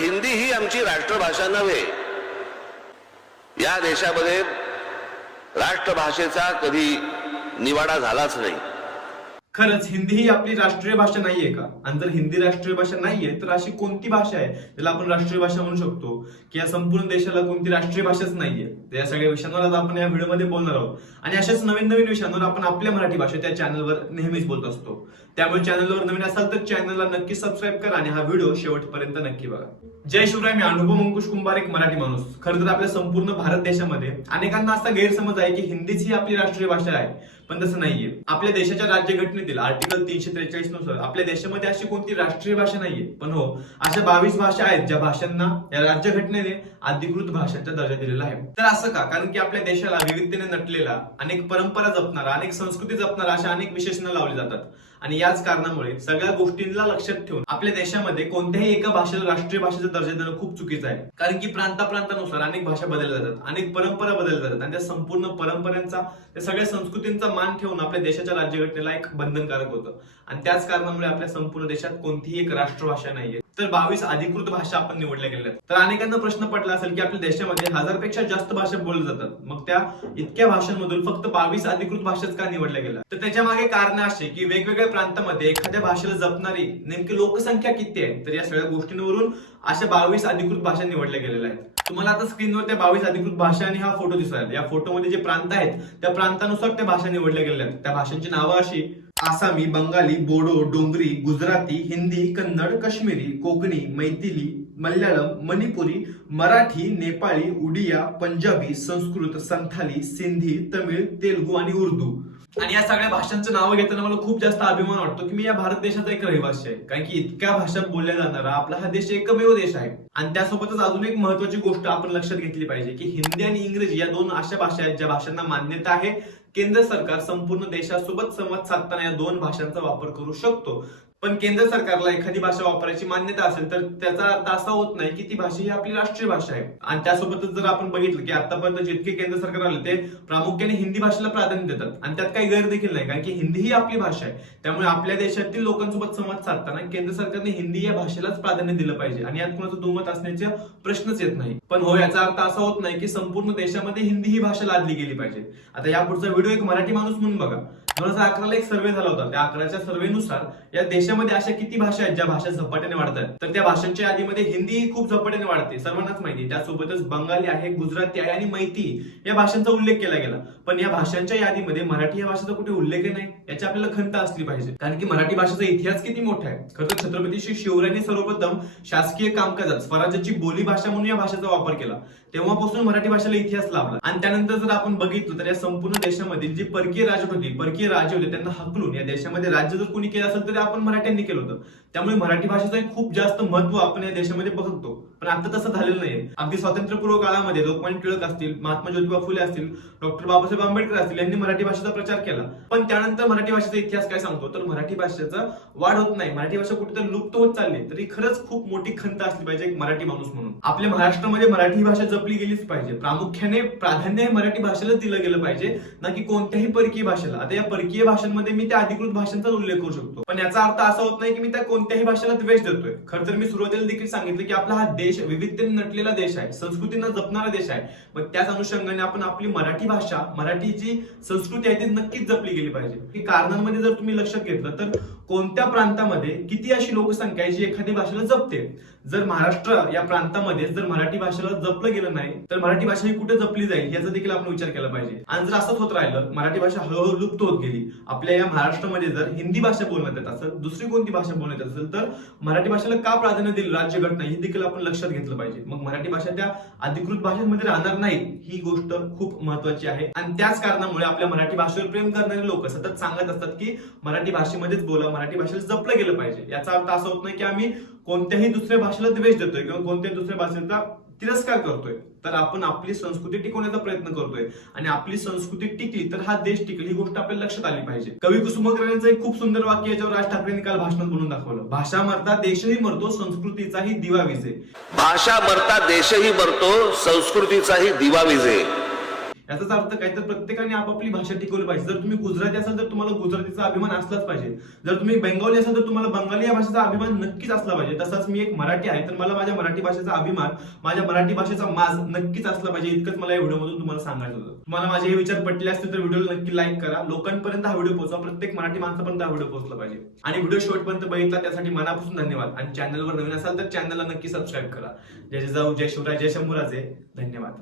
हिंदी ही आमची राष्ट्रभाषा नव्हे. या देशामध्ये राष्ट्रभाषेचा कधी निवाडा झालाच नाही. खरंच हिंदी ही आपली राष्ट्रीय भाषा नाहीये का? आणि जर हिंदी राष्ट्रीय भाषा नाहीये तर अशी कोणती भाषा आहे ज्याला आपण राष्ट्रीय भाषा म्हणू शकतो? की या संपूर्ण देशाला कोणती राष्ट्रीय भाषाच नाहीये? तर या सगळ्या विषयांवर आज आपण या व्हिडिओमध्ये बोलणार आहोत. आणि अशाच नवीन नवीन विषयांवर आपण आपल्या मराठी भाषेत त्या चॅनलवर नेहमीच बोलत असतो. त्यामुळे चॅनलवर नवीन असाल तर चॅनलला नक्की सबस्क्राईब करा आणि हा व्हिडिओ शेवटपर्यंत नक्की बघा. जय शिवराय मी अनुभव अंकुश कुंभार एक मराठी माणूस. खरं तर आपल्या संपूर्ण भारत देशामध्ये अनेकांना असा गैरसमज आहे की हिंदीच ही आपली राष्ट्रीय भाषा आहे. पण तसं नाहीये. आपल्या देशाच्या राज्यघटनेतील आर्टिकल तीनशे त्रेचाळीसनुसार आपल्या देशामध्ये अशी कोणती राष्ट्रीय भाषा नाहीये. पण हो अशा बावीस भाषा आहेत ज्या भाषांना या राज्यघटनेने अधिकृत भाषांचा दर्जा दिलेला आहे. तर असं का? कारण की आपल्या देशाला विविधतेने नटलेला अनेक परंपरा जपणारा अनेक संस्कृती जपणारा अशा अनेक विशेषणं लावली जातात. आणि याच कारणामुळे सगळ्या गोष्टींना लक्षात ठेवून आपल्या देशामध्ये कोणत्याही एका भाषेला राष्ट्रीय भाषेचा दर्जा देणं खूप चुकीचं आहे. कारण की प्रांताप्रांतानुसार अनेक भाषा बदलल्या जातात अनेक परंपरा बदलल्या जातात आणि त्या संपूर्ण परंपरांचा त्या सगळ्या संस्कृतींचा मान ठेवून आपल्या देशाच्या राज्यघटनेला एक बंधनकारक होतं. आणि त्याच कारणामुळे आपल्या संपूर्ण देशात कोणतीही एक राष्ट्रभाषा नाहीये. तर बावीस अधिकृत भाषा आपण निवडल्या गेल्या तर अनेकांना प्रश्न पडला असेल की आपल्या देशामध्ये हजारपेक्षा जास्त भाषा बोलल्या जातात. मग त्या इतक्या भाषांमधून फक्त बावीस अधिकृत भाषाच का निवडल्या गेल्या? तर त्याच्यामागे कारण असे की वेगवेगळ्या प्रांतामध्ये एखाद्या भाषेला जपणारी नेमकी लोकसंख्या किती आहे? तर या सगळ्या गोष्टींवरून अशा बावीस अधिकृत भाषा निवडल्या गेलेल्या आहेत. तुम्हाला आता स्क्रीनवर त्या बावीस अधिकृत भाषा आणि हा फोटो दिसत या फोटोमध्ये जे प्रांत आहेत त्या प्रांतानुसार त्या भाषा निवडल्या गेलेल्या आहेत. त्या भाषांची नावं अशी आसामी बंगाली बोडो डोंगरी गुजराती हिंदी कन्नड काश्मीरी कोकणी मैथिली मल्याळम मणिपुरी मराठी नेपाळी उडिया पंजाबी संस्कृत संथाली सिंधी तमिळ तेलुगू आणि उर्दू. आणि या सगळ्या भाषांचं नावं घेताना मला खूप जास्त अभिमान वाटतो की मी या भारत देशाचा एक रहिवासी आहे. कारण की इतक्या भाषा बोलल्या जाणारा आपला हा देश एकमेव देश आहे. आणि त्यासोबतच अजून एक महत्वाची गोष्ट आपण लक्षात घेतली पाहिजे की हिंदी आणि इंग्रजी या दोन अशा भाषा आहेत ज्या भाषांना मान्यता आहे. केंद्र सरकार संपूर्ण देशासोबत संवाद साधताना या दोन भाषांचा वापर करू शकतो. पण केंद्र सरकारला एखादी भाषा वापरायची मान्यता असेल तर त्याचा अर्थ असा होत नाही की ती भाषा ही आपली राष्ट्रीय भाषा आहे. आणि त्यासोबतच जर आपण बघितलं की आतापर्यंत जितके केंद्र सरकार आले ते प्रामुख्याने हिंदी भाषेला प्राधान्य देतात. आणि त्यात काही गैर देखील नाही कारण की हिंदी ही आपली भाषा आहे. त्यामुळे आपल्या देशातील लोकांसोबत संवाद साधताना केंद्र सरकारने हिंदी या भाषेलाच प्राधान्य दिलं पाहिजे. आणि यात कुणाचं दुमत असण्याचे प्रश्नच येत नाही. पण हो याचा अर्थ असा होत नाही की संपूर्ण देशामध्ये हिंदी ही भाषा लादली गेली पाहिजे. आता या पुढचा व्हिडिओ एक मराठी माणूस म्हणून बघा. दोन हजार अकराला एक सर्वे झाला होता. त्या अकराच्या सर्वेनुसार या देशामध्ये अशा किती भाषा आहेत ज्या भाषा झपाट्याने वाढतात तर त्या भाषांच्या यादीमध्ये हिंदी ही खूप झपाट्याने वाढते. सर्वांनाच माहिती त्यासोबतच बंगाली आहे गुजराती आहे आणि मैती. या भाषांचा उल्लेख केला गेला. पण या भाषांच्या यादीमध्ये मराठी या भाषेचा कुठे उल्लेख नाही? याची आपल्याला खंत असली पाहिजे. कारण की मराठी भाषेचा इतिहास किती मोठा आहे? खरं तर छत्रपती श्री शिवरायांनी सर्वप्रथम शासकीय कामकाजात स्वराज्याची बोली भाषा म्हणून या भाषेचा वापर केला. तेव्हापासून मराठी भाषेला इतिहास लाभला. आणि त्यानंतर जर आपण बघितलं तर या संपूर्ण देशामध्ये जी परकीय राजवट होती परकीय राजे होते त्यांना हकलून या देशामध्ये राज्य जर कोणी केलं असेल तर आपण मराठ्यांनी केलं होतं. त्यामुळे मराठी भाषेचं खूप जास्त महत्त्व आपण या देशामध्ये बघतो. पण आता तसं झालेलं नाहीये अगदी स्वातंत्र्यपूर्व काळामध्ये लोकमान्य टिळक असतील महात्मा ज्योतिबा फुले असतील डॉक्टर बाबासाहेब आंबेडकर असतील यांनी मराठी भाषेचा प्रचार केला. पण त्यानंतर मराठी भाषेचा इतिहास काय सांगतो? तर मराठी भाषेचा वाढ होत नाही. मराठी भाषा कुठेतरी लुप्त होत चालली तरी खरंच खूप मोठी खंत असली पाहिजे एक मराठी माणूस म्हणून. आपल्या महाराष्ट्रामध्ये मराठी भाषा जपली गेलीच पाहिजे. प्रामुख्याने प्राधान्य हे मराठी भाषेला दिलं गेलं पाहिजे ना की कोणत्याही परकीय भाषेला. आता या परकीय भाषांमध्ये मी त्या अधिकृत भाषांचा उल्लेख करू शकतो. पण याचा अर्थ असा होत नाही की मी त्या कोणत्याही भाषेला द्वेष देतोय. खर तर मी सुरुवातीला देखील सांगितलं की आपला हा देश विविधतेने नटलेला देश आहे संस्कृतीनं जपणारा देश आहे. मग त्याच अनुषंगाने आपण आपली मराठी भाषा मराठी जी संस्कृती आहे ती नक्कीच जपली गेली पाहिजे. की कारणांमध्ये जर तुम्ही लक्षात घेतलं तर कोणत्या प्रांतामध्ये किती अशी लोकसंख्या आहे जी एखाद्या भाषेला जपते? जर महाराष्ट्र या प्रांतामध्ये जर मराठी भाषेला जपलं गेलं नाही तर मराठी भाषा ही कुठे जपली जाईल? याचा देखील आपण विचार केला पाहिजे. आणि जर असंच होत राहिलं मराठी भाषा हळूहळू लुप्त होत गेली आपल्या या महाराष्ट्रामध्ये जर हिंदी भाषा बोलण्यात येत असेल दुसरी कोणती भाषा बोलण्यात येत असेल तर मराठी भाषेला का प्राधान्य दिलं राज्यघटना? ही देखील आपण लक्षात घेतलं पाहिजे. मग मराठी भाषा त्या अधिकृत भाषेमध्ये राहणार नाही ही गोष्ट खूप महत्वाची आहे. आणि त्याच कारणामुळे आपल्या मराठी भाषेवर प्रेम करणारे लोक सतत सांगत असतात की मराठी भाषेमध्येच बोला मराठी भाषेला जपलं गेलं पाहिजे. याचा अर्थ असा होत नाही की आम्ही कोणत्याही दुसऱ्या भाषेला द्वेष देतोय किंवा कोणत्याही दुसऱ्या भाषेचा तिरस्कार करतोय. तर आपण आपली संस्कृती टिकवण्याचा प्रयत्न करतोय. आणि आपली संस्कृती टिकली तर हा देश टिकली ही गोष्ट आपल्याला लक्षात आली पाहिजे. कवी कुसुमाग्रज यांचं एक खूप सुंदर वाक्य याच्यावर राज ठाकरेंनी काल भाषणात बोलून दाखवलं. भाषा मरता देशही मरतो संस्कृतीचाही दिवा विजे. भाषा मरता देशही मरतो संस्कृतीचाही दिवा विजे. याचाच अर्थ काय? तर प्रत्येकाने आपापली भाषा टिकवली पाहिजे. जर तुम्ही गुजराती असाल तर तुम्हाला गुजरातीचा अभिमान असलाच पाहिजे. जर तुम्ही बंगाली असाल तर तुम्हाला बंगाली या भाषेचा अभिमान नक्कीच असला पाहिजे. तसाच मी एक मराठी आहे तर मला माझ्या मराठी भाषेचा अभिमान माझ्या मराठी भाषेचा माज नक्कीच असला पाहिजे. इतकंच मला या व्हिडिओमधून तुम्हाला सांगायचं होतं. तुम्हाला माझे हे विचार पटले असतील तर व्हिडिओला नक्की लाईक करा. लोकांपर्यंत हा व्हिडिओ पोहोचवा. प्रत्येक मराठी माणसापर्यंत हा व्हिडिओ पोहोचला पाहिजे. आणि व्हिडिओ शेवटपर्यंत बघितला त्यासाठी मनापासून धन्यवाद. आणि चॅनलवर नवीन असाल तर चॅनलला नक्की सबस्क्राईब करा. जय जाऊ जय शिवराय जय शंभूराजे. धन्यवाद.